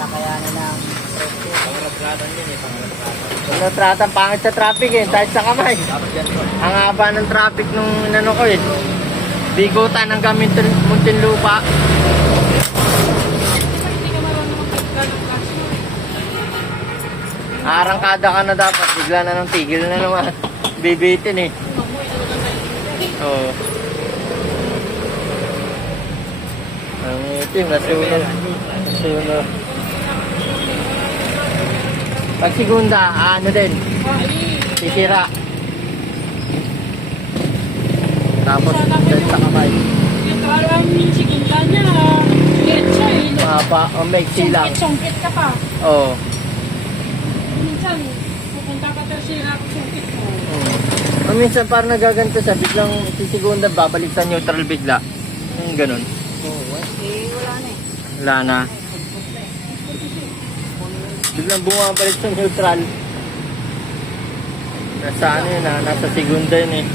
kakayanin ng presyo. Pangratratan din eh, pangratratan. Pangratratan, pangit sa traffic eh, kahit sa kamay. Dapat yan po. Ang haba ng traffic nung inano ko eh. Bigutan hanggang Muntinlupa. Arangkada ka na dapat, bigla na nang tigil na naman. Bibitin eh. Oo. Ang itim, nasunog. Nasunog. Pag segunda, ano din? Sisira. Tapos, dyan sa kamay. Parang yung segunda niya, getsa eh. Mahaba, o may silang. Sungkit ka pa. Oo. Minsan, pupunta ka tayo sila, sungkit mo. Minsan parang nagaganto siya, biglang si segunda babalik sa neutral bigla. Yung ganun. Wala na eh. Wala na. Biglang bumabalik sa neutral. Nasa ano yun nasa segunda yun eh.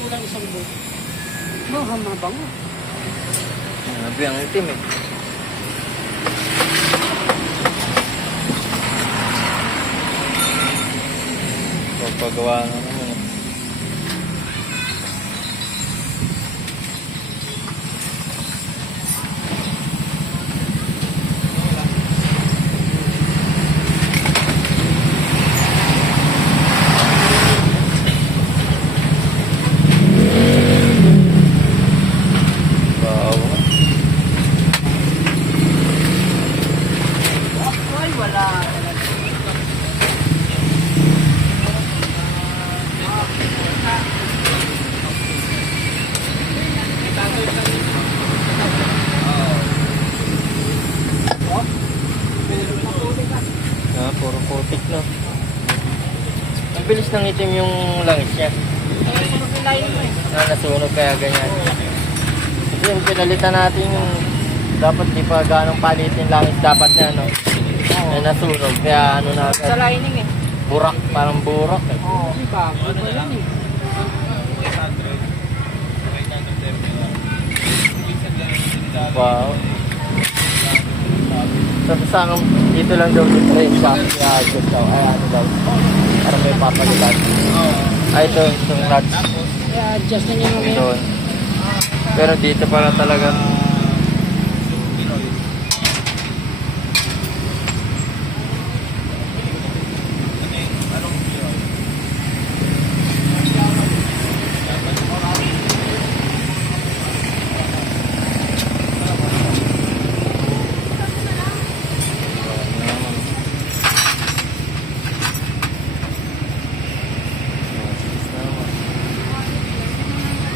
Kulang isang buwan. Mabango. Sabi ang itim eh. Pagpagawa na naman eh. Ay, wala. Puro putik na. Ang bilis ng itim yung langis niya. Nasunog kaya ganyan. Kasi yung pinalitan natin yung dapat di pa ganong palitin langis dapat na no. Ay nasunog kaya ano na Sa lining eh. burak, parang burak eh. Oo. Bago ba yan eh. Wow. Sa dito lang daw yung train sa adjust daw. Ay ano daw. Para may papalitan. Ay ito, itong nuts. Kaya adjust na niya mamaya. Doon. Pero dito pala talagang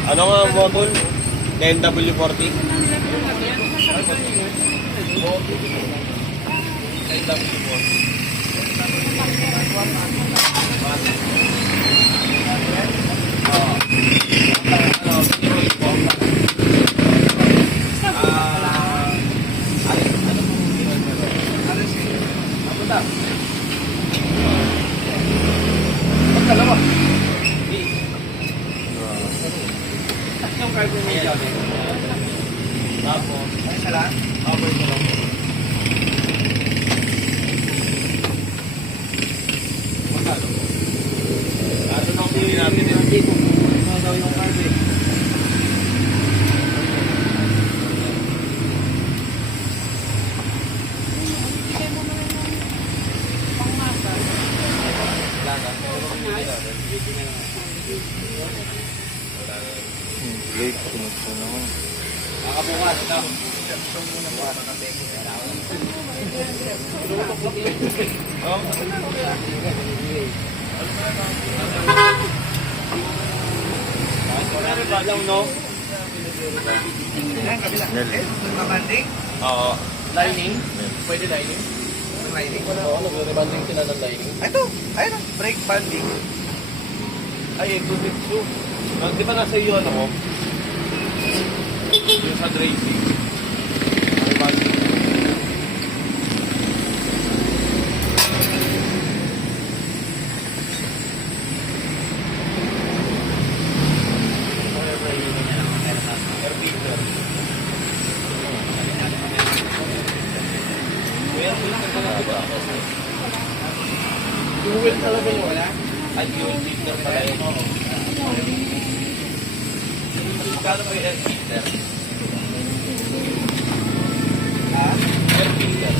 Ano nga model? NW40? Blake, sinuso naman. Nakabukas ito. Meron ba lang, no? Oo. Lining? Pwede lining? Oo, nagre-rebanding sila ng lining. Ito, ayun, brake banding. Ay, ito dito. Di ba nasa iyo ano ko? Yung sa racing. Rebanding. Fuel talaga yung wala. At fuel filter pala yun. Kano mo yung air filter? Air filter.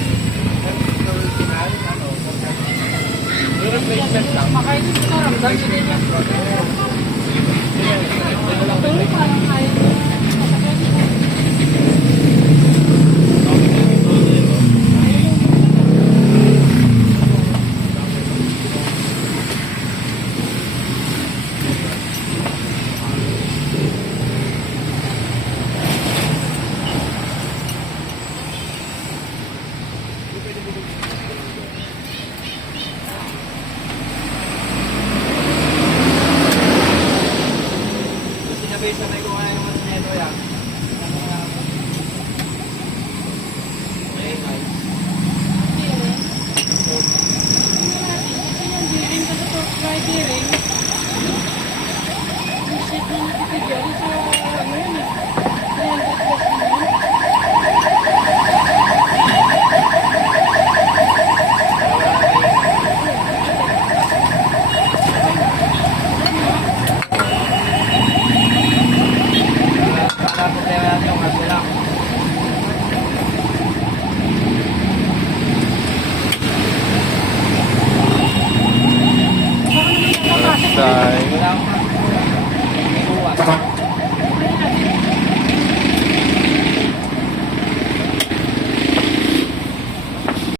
Yung replacement lang. Makaitin ko na ramdam. Ito parang kaya.